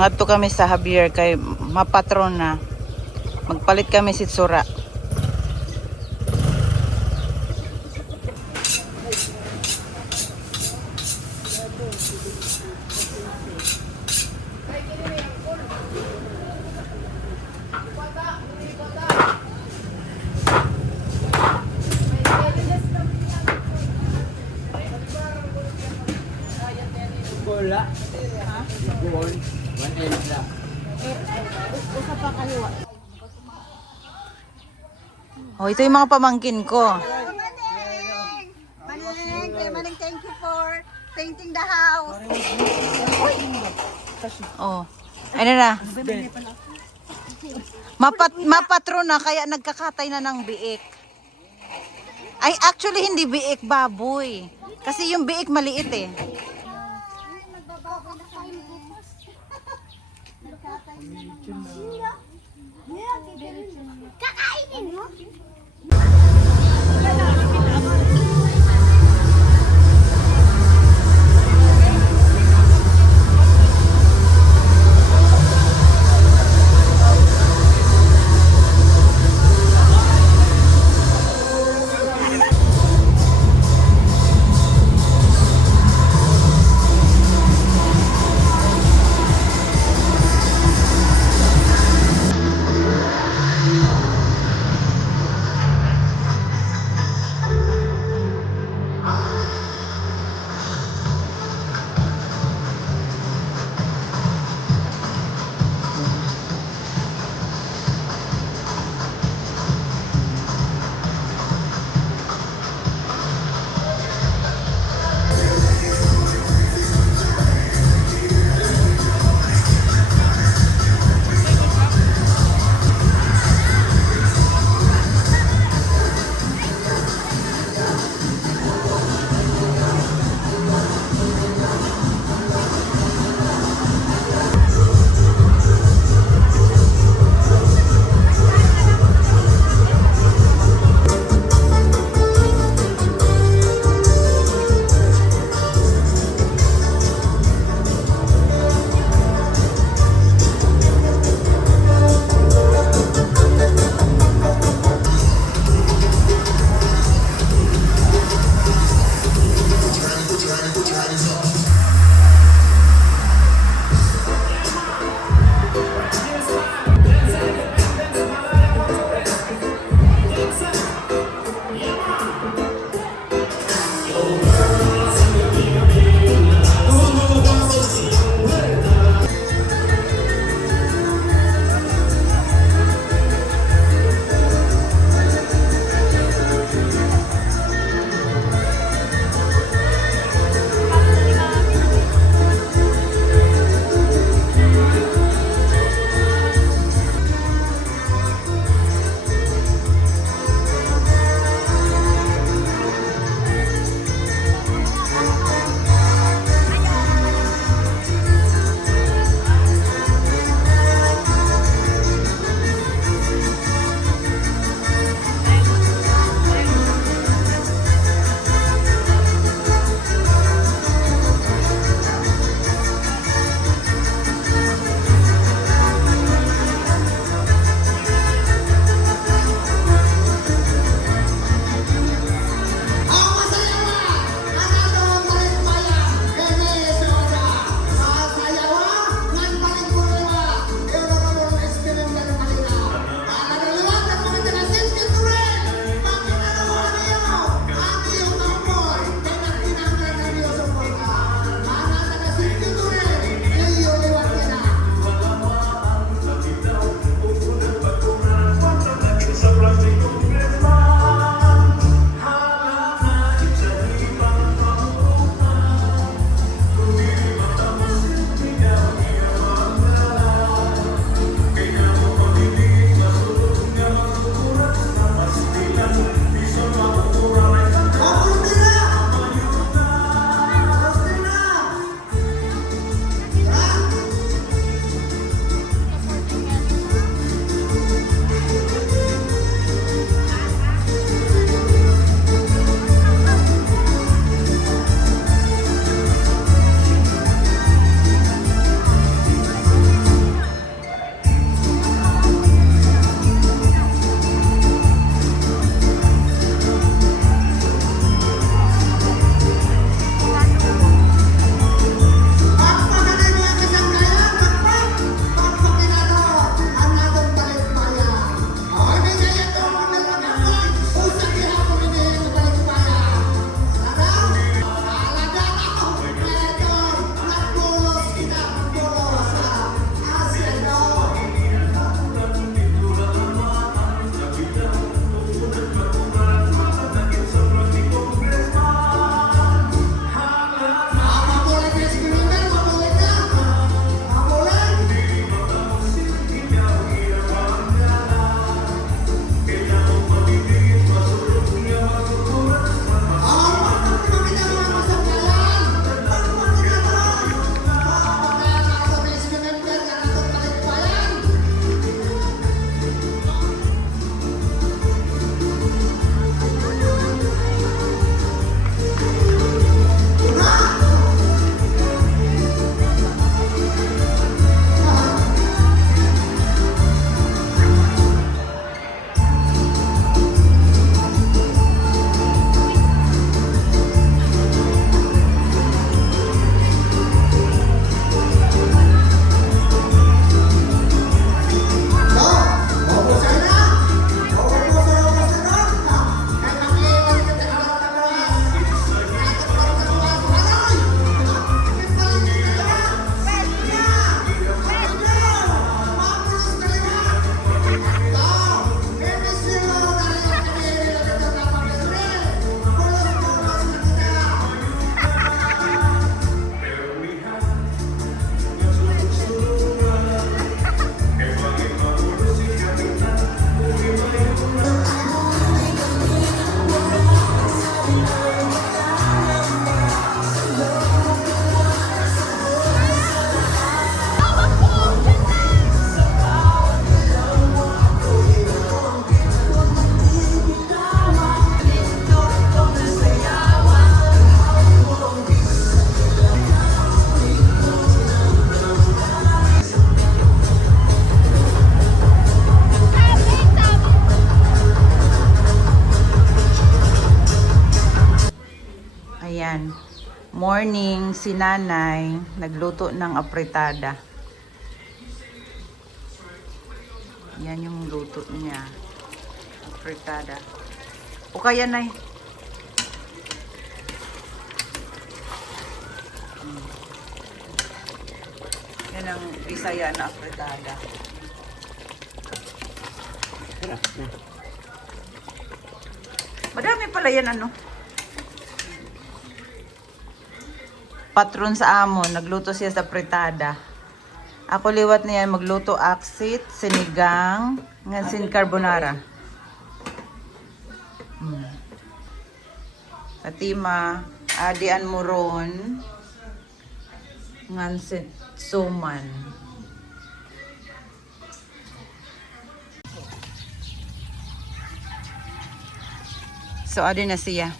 Mangadto kami sa Javier kay mapatron na. Magpalit kami si Tsura. Wala. Buwan. 1 lang. Usa pa kaliwa. Oh, ito yung mga pamangkin ko. Maning, thank you for painting the house. Oh. Ano na? Mapatron na kaya nagkakatay na ng biik. Ay, actually hindi biik, baboy. Kasi yung biik maliit eh. Kakainin mo? Morning, si nanay nagluto ng apretada. Yan yung luto niya. Apretada. O kaya nay. Yan ang Bisaya na apretada. Madami pala yan ano. Patron sa amon, nagluto siya sa apretada. Ako liwat niya magluto aksit, sinigang, ngansin carbonara. Fatima, adian muron, ngansin suman. So, adi na siya.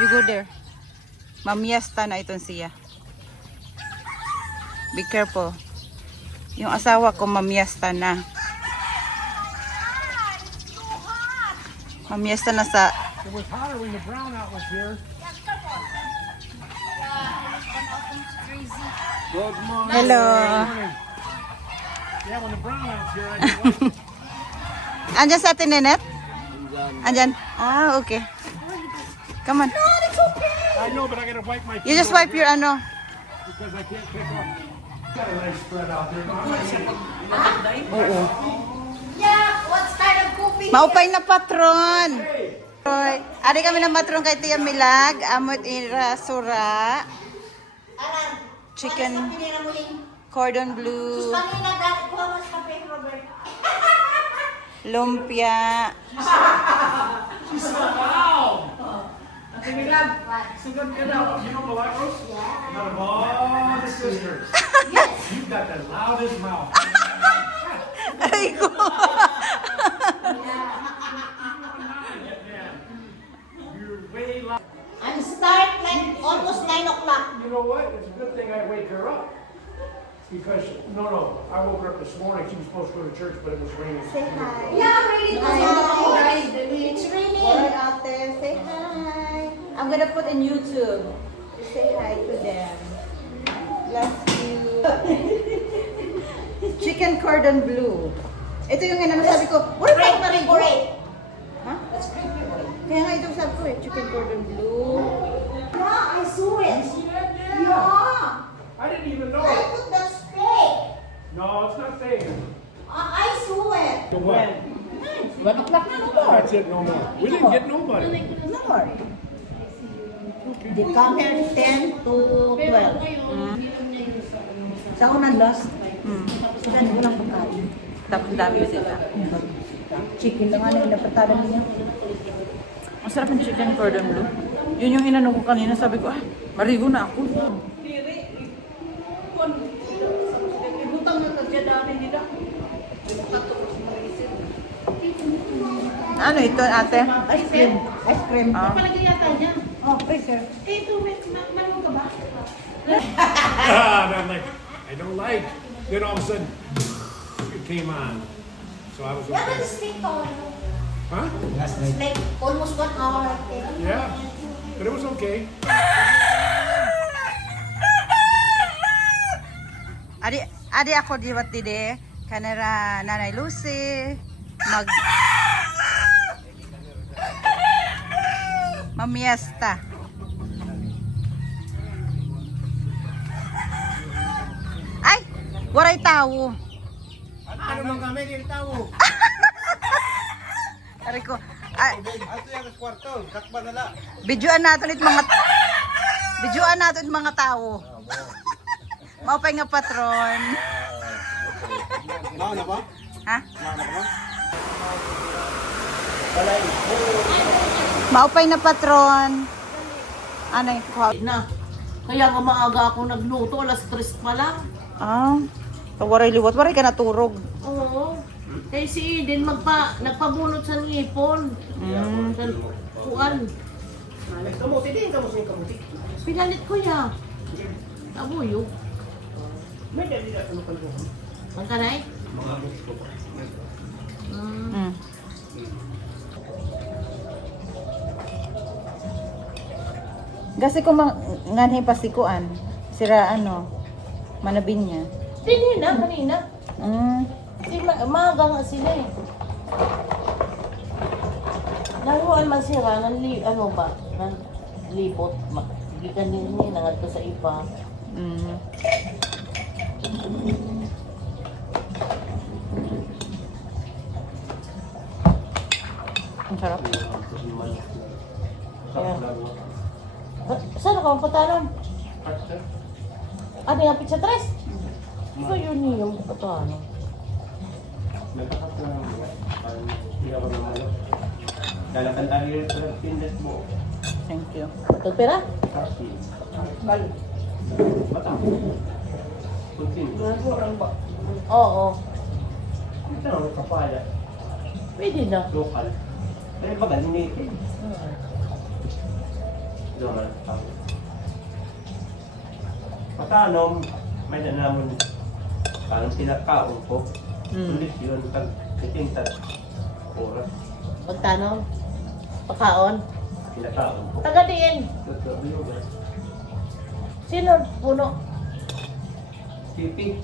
You go there. Mamiyasta na itong siya. Be careful. Yung asawa ko mamiyasta na. Mamiyasta na sa... It was hotter when the brownout was here. Good morning. Hello. Yeah, when the brownout's here, I didn't like it. Andyan sa atin, Nenet? Andyan. Ah, okay. Come on. I know, but I gotta wipe my You just wipe your ano. because I can't pick up. Got a nice spread out there. Yeah, what kind of coffee? Maupay na patron. Roy, ari kami na matron kay Tia Milag. Amot ira sura. Chicken cordon bleu. Kanina dahil ko mas kape, Robert. Lumpia. You know Milagros? Yeah. Out of all the sisters, you've got the loudest mouth. Aray ko. You're way loud. I'm start like almost 9 o'clock. You know what? It's a good thing I wake her up. Because, no, I woke her up this morning. She was supposed to go to church, but it was raining. Say hi. Yeah, really. It's raining. We're out there. Say hi. I'm gonna put in YouTube. Say hi to them. Bless you. Chicken cordon bleu. Ito yung inano sabi ko. Wala Great, pa rin. great. Ha? That's great, great. Kaya nga ito sabi ko eh. Chicken cordon bleu. Yeah, I saw it. Yeah. I didn't even know I it. put the steak. No, it's not there. I saw it. So what? 12 o'clock na no more. That's it, no more. We didn't get nobody. No more. They come here 10 to 12. Sa unang last, saan ko lang pagkain? Tapos dami sila. Chicken lang ano yung napatada niya. Masarap yung chicken cordon bleu. Yun yung inano ko kanina. Sabi ko, marigo na ako. Ano ito, ate? Ice cream. Ice cream. Ah. Palagay yata niya. Oh, pressure. Eh, ito, manong ka ba? And I'm like, I don't like. Then all of a sudden, it came on. So I was Yeah, but okay. the steak on. Huh? It's like almost 1 hour. Yeah. But it was okay. Adi ako diwat dide. Kanera Nanay Lucy. Mamiesta. Ay! Waray tao. Ano man kami, hindi tao. Ari ko. Ay, Ato yung kwarto, kakba na la. videoan natin mga tao. Maupay nga patron. Mao na ba? Ha? Mao na ba? Maupay na patron. Ano yung Na. Kaya nga maaga ako nagluto, alas 3 pa lang. Ah, waray liwat. Waray ka naturog. Oo. Kaya si Eden nagpabunot sa ngipon. Sa kuan. Pinalit ko ya. Abuyo. Magkanay? Mm. Kasi kung nganhi pasikuan, sira ano, manabin niya. Hindi na, kanina. Hindi, maaga nga sila eh. Naruan man sira, ano ba, ng libot. Gikan din niya, nangat ko sa iba. Ang sarap. Saan ako ang patalan? Ano yung pizza tres? Ikaw yun yung patalan. Dalakan tayo sa pindas mo. Thank you. Tagpira? Kasi. Batang. Kuntin. Oo. Ito ang kapala. Pwede na. Local. Pero baga, native. Doon ang patanom, may nanamon parang tinakaon ko. Tulis yun, pag titingtad oras, Magtanong. Pakaon. tinakaon ko. Taga diin. Totoo yun. Sino puno? Pipi,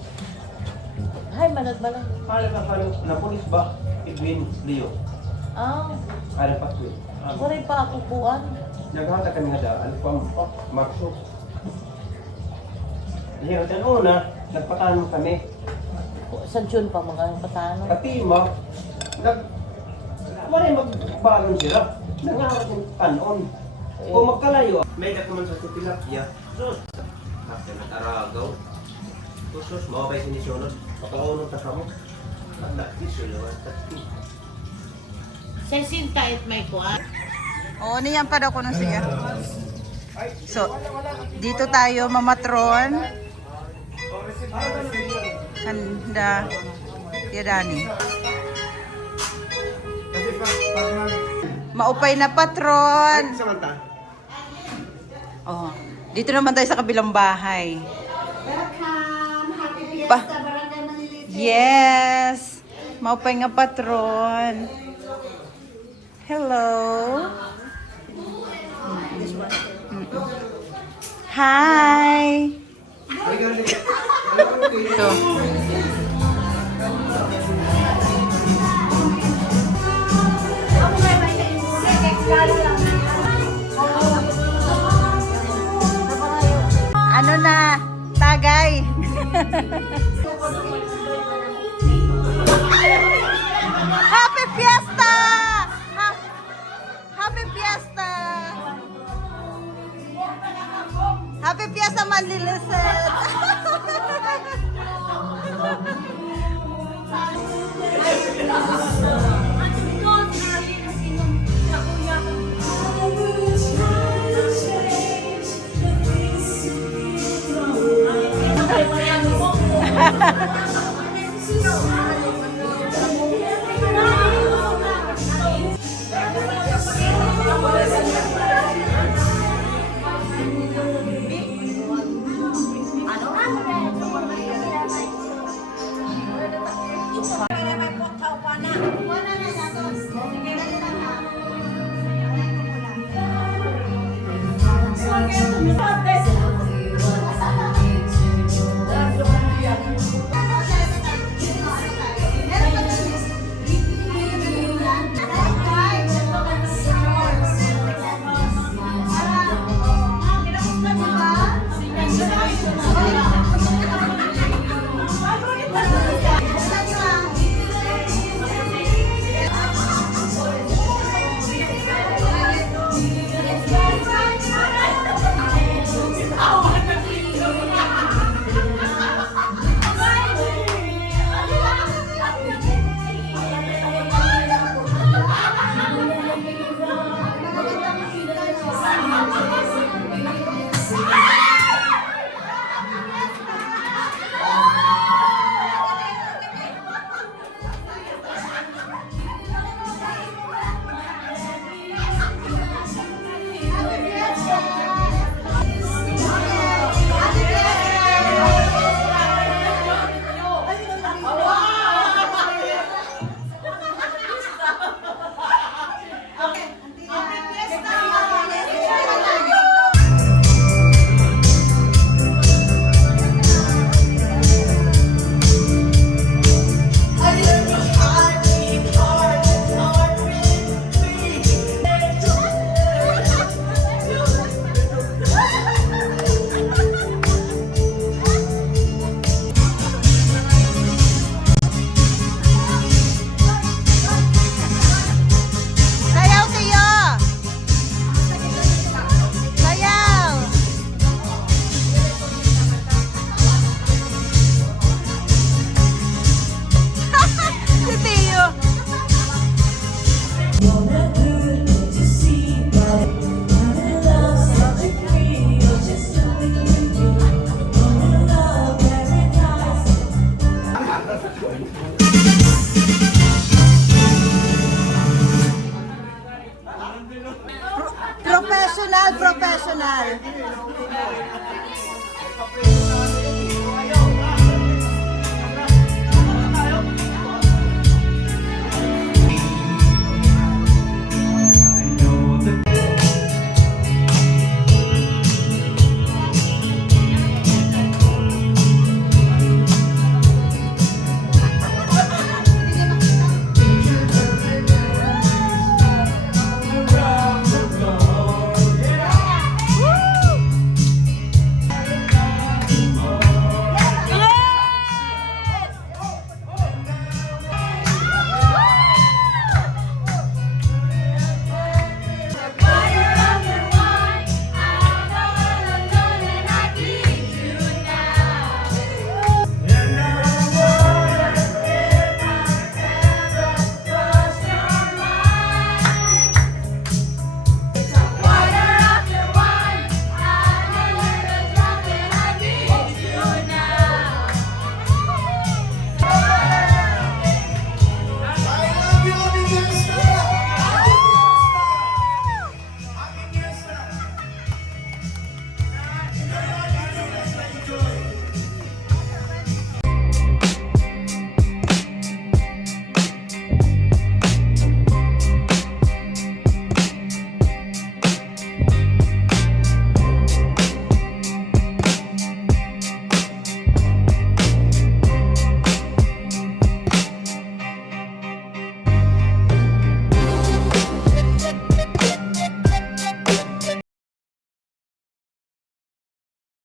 Hay, manag-manag. parang napulis ba? Edwin Leo. Ah, Parang patwin. waray pa ako kuan. Naghata kami nga daan, Marso. Ngayon, ang una, nagpatanom kami. Sa June pa mga patano. Katima, maray magbalon sila. Nangawa yung tanon. Kung magkalayo, may nakuman sa tilapia. Sus, kasi nataragaw. Sus, mawabay sinisunod. Pakaunong takamo. At nakis yun. Sa sinta at may kuan. Oo, niyan pa daw ko nung siya. So, dito tayo, mamatron. Handa. Yadani. Maupay na patron. Samantha. Oh, dito naman tayo sa kabilang bahay. Welcome! Happy Pa- Fiesta, Barangay Manilite. Yes! Maupay nga patron. Hello. Hi. Ito. Ano na? Tagay. Happy Fiesta! Happy Fiesta! Happy Fiesta, Manlilisan!